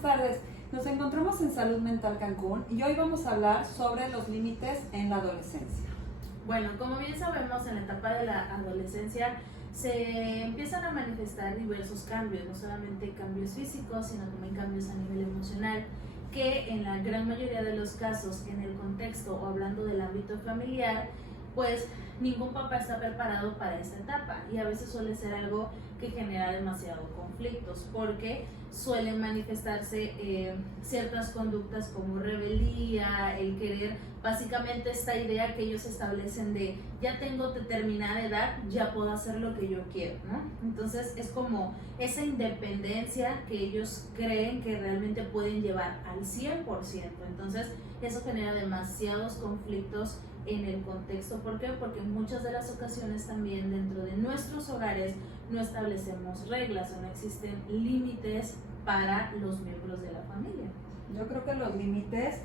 buenas tardes. Nos encontramos en Salud Mental Cancún y hoy vamos a hablar sobre los límites en la adolescencia. Bueno, como bien sabemos, en la etapa de la adolescencia se empiezan a manifestar diversos cambios, no solamente cambios físicos, sino también cambios a nivel emocional, que en la gran mayoría de los casos, en el contexto o hablando del ámbito familiar, pues ningún papá está preparado para esta etapa y a veces suele ser algo que genera demasiados conflictos porque suelen manifestarse ciertas conductas como rebeldía, el querer, básicamente esta idea que ellos establecen de ya tengo determinada edad, ya puedo hacer lo que yo quiero, ¿no? Entonces es como esa independencia que ellos creen que realmente pueden llevar al 100%, entonces eso genera demasiados conflictos en el contexto. ¿Por qué? Porque en muchas de las ocasiones también dentro de nuestros hogares no establecemos reglas o no existen límites para los miembros de la familia. Yo creo que los límites,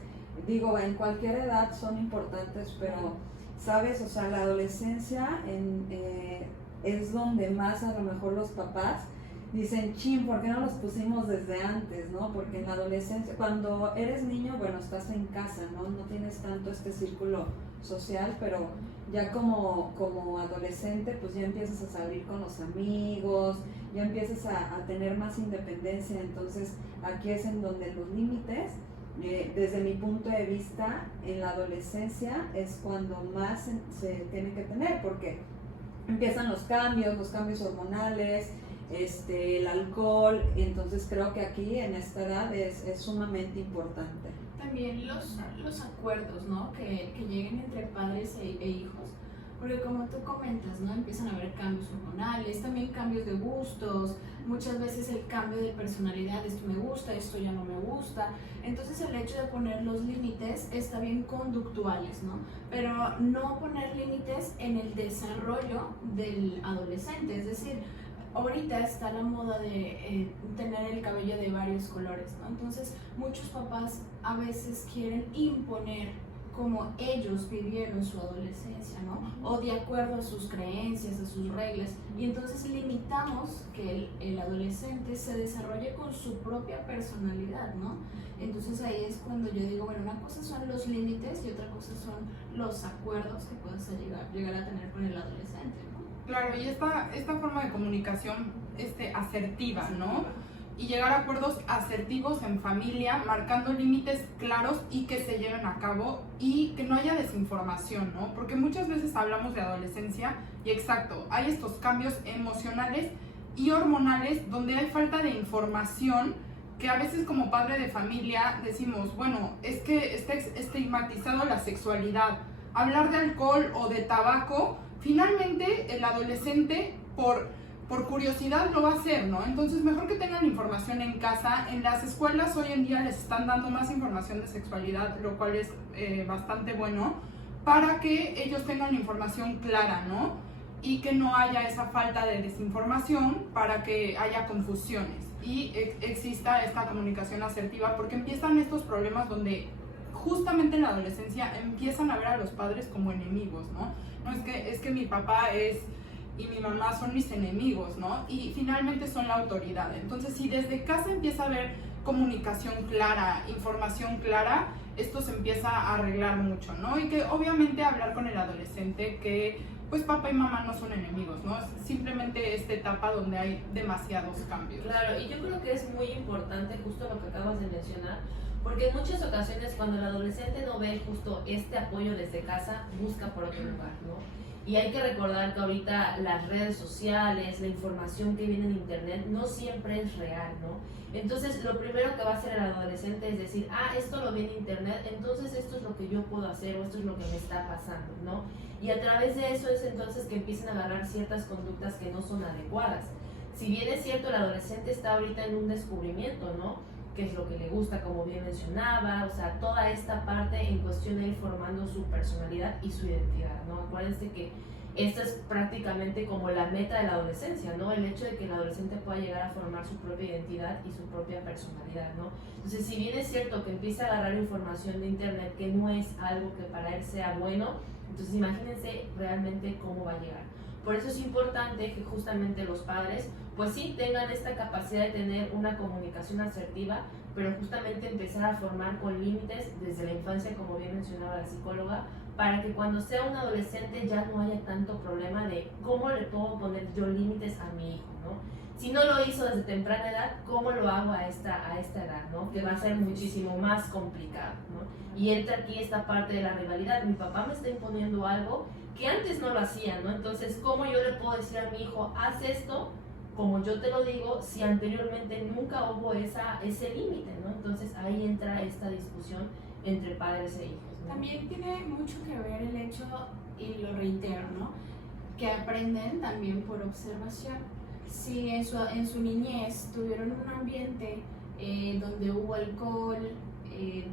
digo, en cualquier edad son importantes, pero, ¿sabes? O sea, la adolescencia es donde más a lo mejor los papás dicen, chin, ¿por qué no los pusimos desde antes, no? Porque en la adolescencia, cuando eres niño, bueno, estás en casa, ¿no? No tienes tanto este círculo social, pero ya como adolescente, pues ya empiezas a salir con los amigos, ya empiezas a tener más independencia, entonces aquí es en donde los límites, desde mi punto de vista, en la adolescencia es cuando más se tiene que tener, porque empiezan los cambios hormonales, el alcohol, entonces creo que aquí en esta edad es sumamente importante. También los acuerdos, ¿no? Que lleguen entre padres e hijos, porque como tú comentas, ¿no? Empiezan a haber cambios hormonales, también cambios de gustos, muchas veces el cambio de personalidad, esto me gusta, esto ya no me gusta, entonces el hecho de poner los límites está bien conductuales, ¿no? Pero no poner límites en el desarrollo del adolescente, es decir, ahorita está la moda de tener el cabello de varios colores, ¿no? Entonces muchos papás a veces quieren imponer como ellos vivieron su adolescencia, ¿no? O de acuerdo a sus creencias, a sus reglas, y entonces limitamos que el adolescente se desarrolle con su propia personalidad, ¿no? Entonces ahí es cuando yo digo, bueno, una cosa son los límites y otra cosa son los acuerdos que puedes llegar a tener con el adolescente, ¿no? Claro, y esta forma de comunicación asertiva, ¿no? Y llegar a acuerdos asertivos en familia, marcando límites claros y que se lleven a cabo y que no haya desinformación, ¿no? Porque muchas veces hablamos de adolescencia y exacto, hay estos cambios emocionales y hormonales donde hay falta de información que a veces como padre de familia decimos, bueno, es que está estigmatizado la sexualidad, hablar de alcohol o de tabaco. Finalmente el adolescente por curiosidad lo va a hacer, ¿no? Entonces mejor que tengan información en casa. En las escuelas hoy en día les están dando más información de sexualidad, lo cual es bastante bueno, para que ellos tengan información clara, ¿no? Y que no haya esa falta de desinformación para que haya confusiones y exista esta comunicación asertiva, porque empiezan estos problemas donde justamente en la adolescencia empiezan a ver a los padres como enemigos, ¿no? No, es que mi papá y mi mamá son mis enemigos, ¿no? Y finalmente son la autoridad. Entonces, si desde casa empieza a haber comunicación clara, información clara, esto se empieza a arreglar mucho, ¿no? Y que obviamente hablar con el adolescente que pues papá y mamá no son enemigos, ¿no? Es simplemente esta etapa donde hay demasiados cambios. Claro, y yo creo que es muy importante justo lo que acabas de mencionar, porque en muchas ocasiones cuando el adolescente no ve justo este apoyo desde casa, busca por otro lugar, ¿no? Y hay que recordar que ahorita las redes sociales, la información que viene en internet, no siempre es real, ¿no? Entonces lo primero que va a hacer el adolescente es decir, esto lo vi en internet, entonces esto es lo que yo puedo hacer o esto es lo que me está pasando, ¿no? Y a través de eso es entonces que empiezan a agarrar ciertas conductas que no son adecuadas. Si bien es cierto, el adolescente está ahorita en un descubrimiento, ¿no? Qué es lo que le gusta, como bien mencionaba, o sea, toda esta parte en cuestión de ir formando su personalidad y su identidad, ¿no? Acuérdense que esta es prácticamente como la meta de la adolescencia, ¿no? El hecho de que el adolescente pueda llegar a formar su propia identidad y su propia personalidad, ¿no? Entonces, si bien es cierto que empieza a agarrar información de internet que no es algo que para él sea bueno, entonces imagínense realmente cómo va a llegar. Por eso es importante que justamente los padres, pues sí, tengan esta capacidad de tener una comunicación asertiva, pero justamente empezar a formar con límites desde la infancia, como bien mencionaba la psicóloga, para que cuando sea un adolescente ya no haya tanto problema de cómo le puedo poner yo límites a mi hijo, ¿no? Si no lo hizo desde temprana edad, ¿cómo lo hago a esta edad, ¿no? Que va a ser muchísimo más complicado, ¿no? Y entra aquí esta parte de la rivalidad. Mi papá me está imponiendo algo que antes no lo hacía, ¿no? Entonces, ¿cómo yo le puedo decir a mi hijo, haz esto como yo te lo digo, si anteriormente nunca hubo ese límite, ¿no? Entonces, ahí entra esta discusión entre padres e hijos, ¿no? También tiene mucho que ver el hecho, y lo reitero, ¿no? Que aprenden también por observación. Si en su niñez tuvieron un ambiente donde hubo alcohol,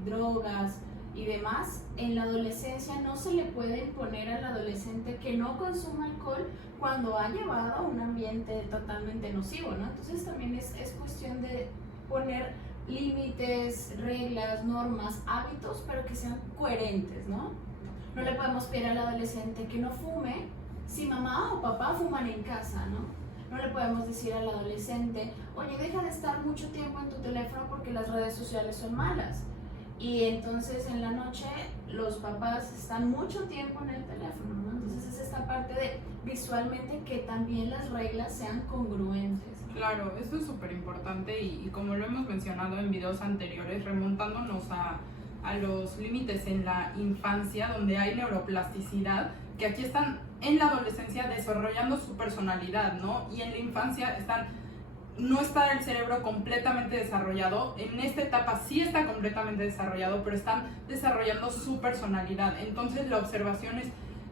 drogas y demás, en la adolescencia no se le puede imponer al adolescente que no consuma alcohol cuando ha llevado a un ambiente totalmente nocivo, ¿no? Entonces también es cuestión de poner límites, reglas, normas, hábitos, pero que sean coherentes, ¿no? No le podemos pedir al adolescente que no fume si mamá o papá fuman en casa, ¿no? No le podemos decir al adolescente, oye, deja de estar mucho tiempo en tu teléfono porque las redes sociales son malas. Y entonces en la noche los papás están mucho tiempo en el teléfono, ¿no? Entonces es esta parte de visualmente que también las reglas sean congruentes. Claro, esto es súper importante y como lo hemos mencionado en videos anteriores, remontándonos a los límites en la infancia, donde hay neuroplasticidad, que aquí están en la adolescencia desarrollando su personalidad, ¿no? Y en la infancia no está el cerebro completamente desarrollado. En esta etapa sí está completamente desarrollado, pero están desarrollando su personalidad. Entonces la observación es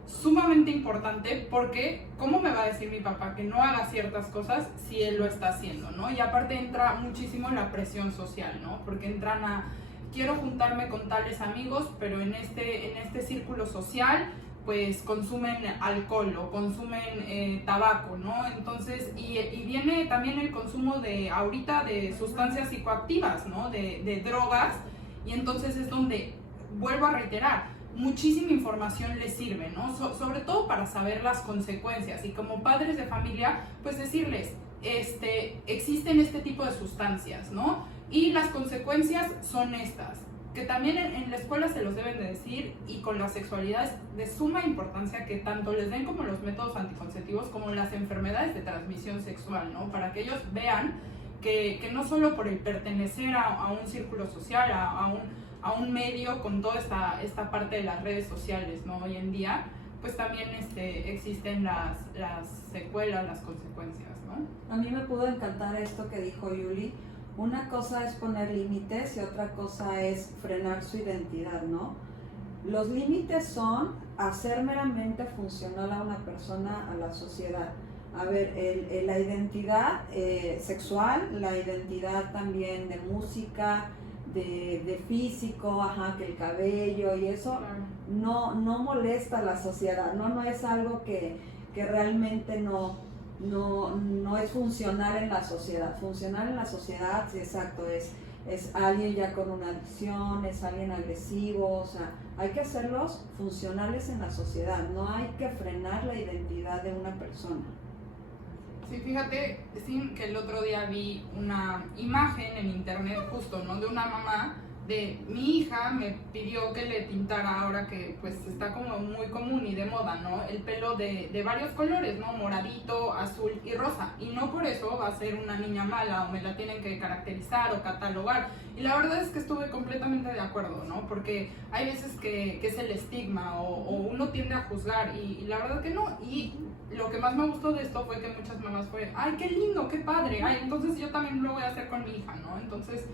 sumamente importante, porque ¿cómo me va a decir mi papá que no haga ciertas cosas si él lo está haciendo, ¿no? Y aparte entra muchísimo la presión social, ¿no? Porque entran a, quiero juntarme con tales amigos, pero en este círculo social pues consumen alcohol o consumen tabaco, ¿no? Entonces, y viene también el consumo de sustancias psicoactivas, ¿no? De drogas, y entonces es donde, vuelvo a reiterar, muchísima información les sirve, ¿no? Sobre todo para saber las consecuencias, y como padres de familia, pues decirles, existen este tipo de sustancias, ¿no? Y las consecuencias son estas, que también en la escuela se los deben de decir, y con la sexualidad es de suma importancia que tanto les den como los métodos anticonceptivos como las enfermedades de transmisión sexual, ¿no? Para que ellos vean que no solo por el pertenecer a un círculo social, a un medio con toda esta parte de las redes sociales, ¿no? Hoy en día, pues también existen las secuelas, las consecuencias, ¿no? A mí me pudo encantar esto que dijo Yuli. Una cosa es poner límites y otra cosa es frenar su identidad, ¿no? Los límites son hacer meramente funcional a una persona, a la sociedad. A ver, la identidad sexual, la identidad también de música, de físico, que el cabello y eso, no molesta a la sociedad, no es algo que realmente no es funcional en la sociedad. Funcional en la sociedad, sí, exacto, es alguien ya con una adicción, es alguien agresivo, o sea, hay que hacerlos funcionales en la sociedad, no hay que frenar la identidad de una persona. Sí, fíjate, sí, que el otro día vi una imagen en internet justo, ¿no? De una mamá de mi hija me pidió que le pintara, ahora que pues está como muy común y de moda, ¿no? El pelo de varios colores, ¿no? Moradito, azul y rosa. Y no por eso va a ser una niña mala o me la tienen que caracterizar o catalogar. Y la verdad es que estuve completamente de acuerdo, ¿no? Porque hay veces que es el estigma o uno tiende a juzgar y la verdad que no. Y lo que más me gustó de esto fue que muchas mamás fue, ay, qué lindo, qué padre, ay, entonces yo también lo voy a hacer con mi hija, ¿no? Entonces,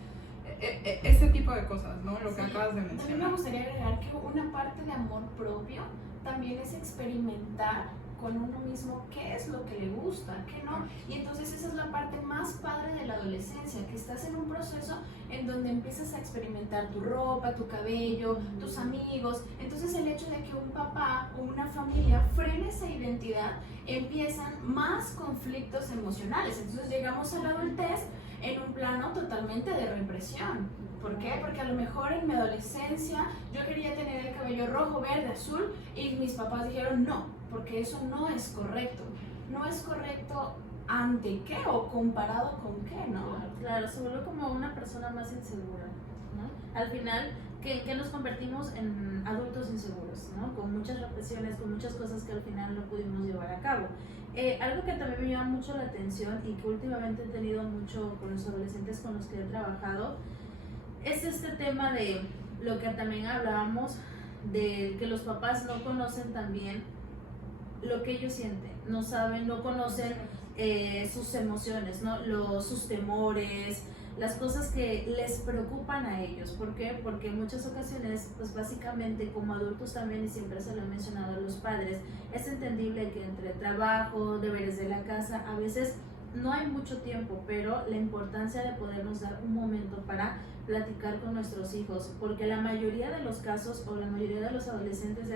ese tipo de cosas, ¿no? Lo que acabas de mencionar. A mí me gustaría agregar que una parte de amor propio también es experimentar con uno mismo qué es lo que le gusta, qué no. Y entonces esa es la parte más padre de la adolescencia, que estás en un proceso en donde empiezas a experimentar tu ropa, tu cabello, tus amigos. Entonces el hecho de que un papá o una familia frene esa identidad, empiezan más conflictos emocionales. Entonces llegamos a la adultez en un plano totalmente de represión. ¿Por qué? Porque a lo mejor en mi adolescencia yo quería tener el cabello rojo, verde, azul y mis papás dijeron no, porque eso no es correcto. No es correcto ante qué o comparado con qué, ¿no? Claro, se vuelve como una persona más insegura, ¿no? Al final, ¿qué nos convertimos? En adultos inseguros, ¿no? Con muchas represiones, con muchas cosas que al final no pudimos llevar a cabo. Algo que también me llama mucho la atención y que últimamente he tenido mucho con los adolescentes con los que he trabajado, es este tema de lo que también hablábamos, de que los papás no conocen también lo que ellos sienten, no saben, no conocen sus emociones, ¿no? Sus temores, las cosas que les preocupan a ellos. ¿Por qué? Porque en muchas ocasiones, pues básicamente como adultos también, y siempre se lo he mencionado a los padres, es entendible que entre trabajo, deberes de la casa, a veces no hay mucho tiempo, pero la importancia de podernos dar un momento para platicar con nuestros hijos, porque la mayoría de los casos o la mayoría de los adolescentes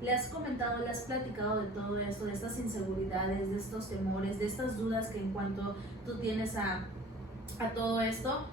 le has comentado, le has platicado de todo esto, de estas inseguridades, de estos temores, de estas dudas que en cuanto tú tienes a todo esto,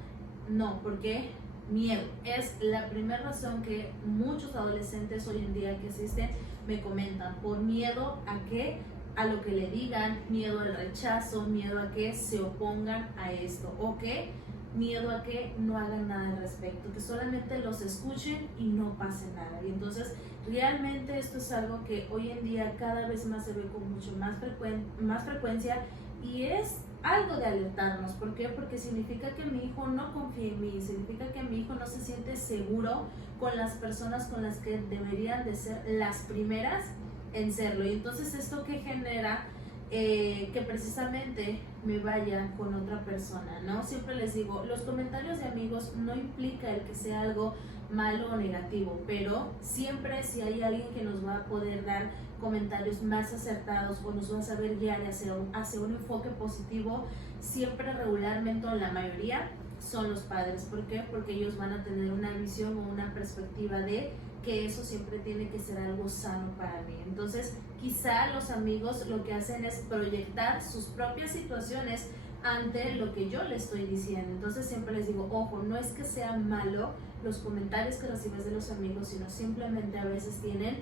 no, porque miedo es la primera razón que muchos adolescentes hoy en día que existen me comentan, por miedo a que a lo que le digan, miedo al rechazo, miedo a que se opongan a esto, o que miedo a que no hagan nada al respecto, que solamente los escuchen y no pase nada. Y entonces realmente esto es algo que hoy en día cada vez más se ve con mucho más frecuencia, y es algo de alertarnos. ¿Por qué? Porque significa que mi hijo no confía en mí, significa que mi hijo no se siente seguro con las personas con las que deberían de ser las primeras en serlo. Y entonces esto que genera que precisamente me vaya con otra persona, ¿no? Siempre les digo, los comentarios de amigos no implica el que sea algo malo o negativo, pero siempre si hay alguien que nos va a poder dar comentarios más acertados o nos va a saber guiar hacia un enfoque positivo, siempre regularmente, o la mayoría, son los padres. ¿Por qué? Porque ellos van a tener una visión o una perspectiva de que eso siempre tiene que ser algo sano para mí. Entonces, quizá los amigos lo que hacen es proyectar sus propias situaciones ante lo que yo le estoy diciendo. Entonces siempre les digo, ojo, no es que sea malo los comentarios que recibes de los amigos, sino simplemente a veces tienen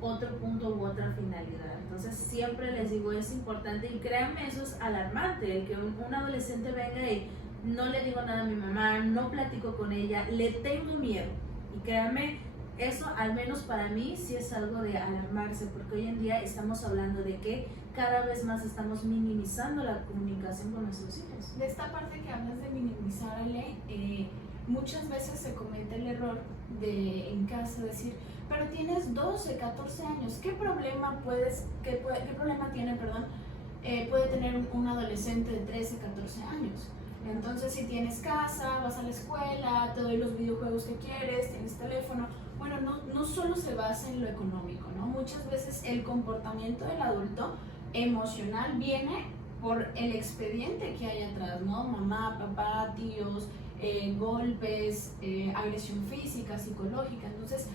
otro punto u otra finalidad. Entonces siempre les digo, es importante, y créanme, eso es alarmante, el que un adolescente venga y no le digo nada a mi mamá, no platico con ella, le tengo miedo. Y créanme, eso al menos para mí sí es algo de alarmarse, porque hoy en día estamos hablando de que cada vez más estamos minimizando la comunicación con nuestros hijos. De esta parte que hablas de minimizar, Ale, muchas veces se comete el error de en casa decir, pero tienes 12, 14 años, ¿qué problema puede tener un adolescente de 13, 14 años? Entonces, si tienes casa, vas a la escuela, te doy los videojuegos que quieres, tienes teléfono. Bueno, no solo se basa en lo económico, ¿no? Muchas veces el comportamiento del adulto emocional viene por el expediente que hay atrás, ¿no? Mamá, papá, tíos, golpes, agresión física, psicológica. Entonces,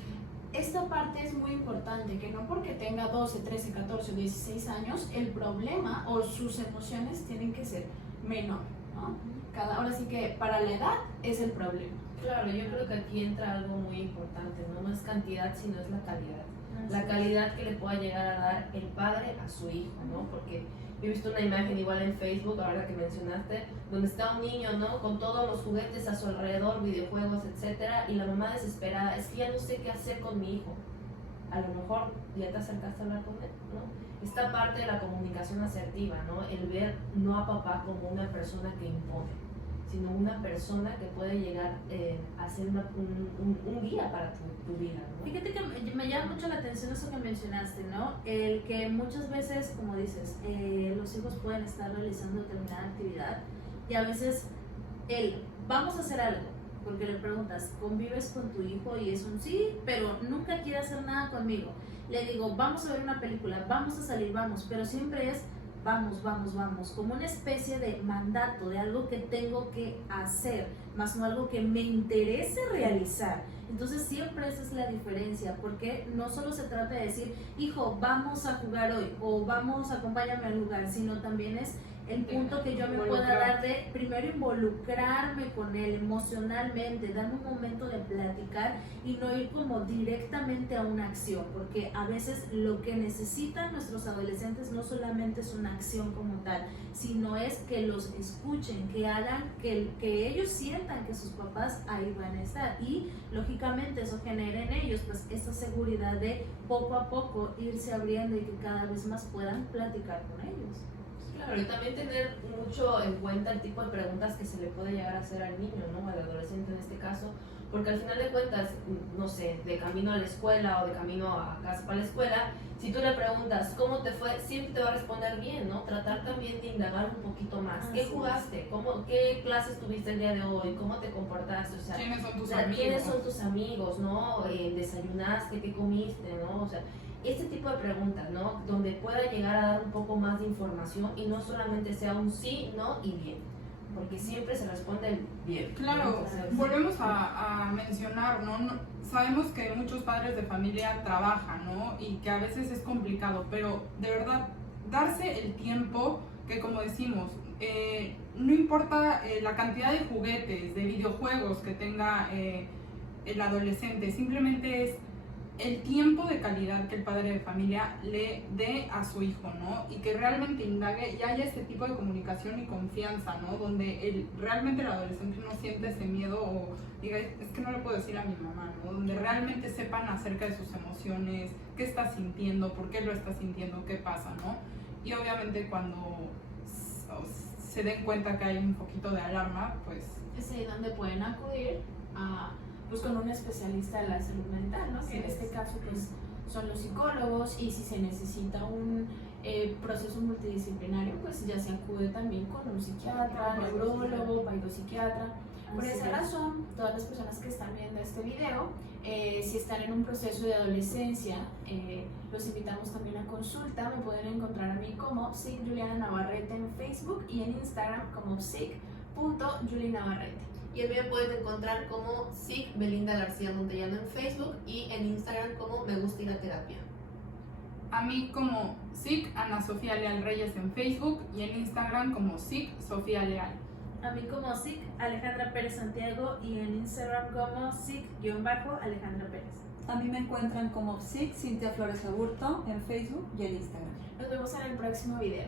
esta parte es muy importante, que no porque tenga 12, 13, 14 o 16 años, el problema o sus emociones tienen que ser menor, ¿no? Ahora sí que para la edad es el problema. Claro, yo creo que aquí entra algo muy importante, no es cantidad, sino es la calidad. La calidad que le pueda llegar a dar el padre a su hijo, ¿no? Porque yo he visto una imagen igual en Facebook, ahora que mencionaste, donde está un niño, ¿no? Con todos los juguetes a su alrededor, videojuegos, etcétera, y la mamá desesperada, es que ya no sé qué hacer con mi hijo. A lo mejor ya te acercaste a hablar con él, ¿no? Esta parte de la comunicación asertiva, ¿no? El ver no a papá como una persona que impone, sino una persona que puede llegar a ser un guía para tu vida, ¿no? Fíjate que me llama mucho la atención eso que mencionaste, ¿no? El que muchas veces, como dices, los hijos pueden estar realizando determinada actividad y a veces vamos a hacer algo, porque le preguntas, ¿convives con tu hijo? Y es un sí, pero nunca quiere hacer nada conmigo. Le digo, vamos a ver una película, vamos a salir, vamos, pero siempre es vamos, vamos, vamos, como una especie de mandato, de algo que tengo que hacer, más no algo que me interese realizar. Entonces siempre esa es la diferencia, porque no solo se trata de decir, hijo, vamos a jugar hoy, o vamos, acompáñame al lugar, sino también es el punto que yo me pueda dar de primero involucrarme con él emocionalmente, darme un momento de platicar y no ir como directamente a una acción, porque a veces lo que necesitan nuestros adolescentes no solamente es una acción como tal, sino es que los escuchen, que hagan, que ellos sientan que sus papás ahí van a estar, y lógicamente eso genera en ellos pues esta seguridad de poco a poco irse abriendo y que cada vez más puedan platicar con ellos. Claro, y también tener mucho en cuenta el tipo de preguntas que se le puede llegar a hacer al niño, ¿no? Al adolescente en este caso, porque al final de cuentas, no sé, de camino a la escuela o de camino a casa para la escuela, si tú le preguntas cómo te fue, siempre te va a responder bien, ¿no? Tratar también de indagar un poquito más. ¿Qué jugaste? ¿Qué clases tuviste el día de hoy? ¿Cómo te comportaste? O sea, ¿quiénes son tus ¿quiénes amigos? son tus amigos, no? ¿Desayunaste? ¿Qué comiste, no? O sea, este tipo de preguntas, ¿no? Donde pueda llegar a dar un poco más de información y no solamente sea un sí, no y bien, porque siempre se responde el bien. Claro, Entonces, volvemos a mencionar, ¿no? Sabemos que muchos padres de familia trabajan, ¿no? Y que a veces es complicado, pero de verdad, darse el tiempo que, como decimos, no importa la cantidad de juguetes, de videojuegos que tenga el adolescente, simplemente es el tiempo de calidad que el padre de familia le dé a su hijo, ¿no? Y que realmente indague y haya ese tipo de comunicación y confianza, ¿no? Donde realmente el adolescente no siente ese miedo o diga, es que no le puedo decir a mi mamá, ¿no? Donde realmente sepan acerca de sus emociones, qué está sintiendo, por qué lo está sintiendo, qué pasa, ¿no? Y obviamente cuando se den cuenta que hay un poquito de alarma, pues... Es ahí donde pueden acudir pues con un especialista de la salud mental, ¿no? Que en este caso pues son los psicólogos, y si se necesita un proceso multidisciplinario, pues ya se acude también con un psiquiatra, neurólogo, psiquiatra. Por esa razón, todas las personas que están viendo este video, si están en un proceso de adolescencia, los invitamos también a consulta. Me pueden encontrar a mí como Psic Juliana Navarrete en Facebook y en Instagram como psic.julinavarrete. Y a mí me pueden encontrar como Psic Belinda García Montellano en Facebook y en Instagram como Me Gusta Ir a Terapia. A mí como Psic Ana Sofía Leal Reyes en Facebook y en Instagram como Psic Sofía Leal. A mí como Psic Alejandra Pérez Santiago y en Instagram como Psic_Alejandra Pérez. A mí me encuentran como Psic Cintia Flores Aburto en Facebook y en Instagram. Nos vemos en el próximo video.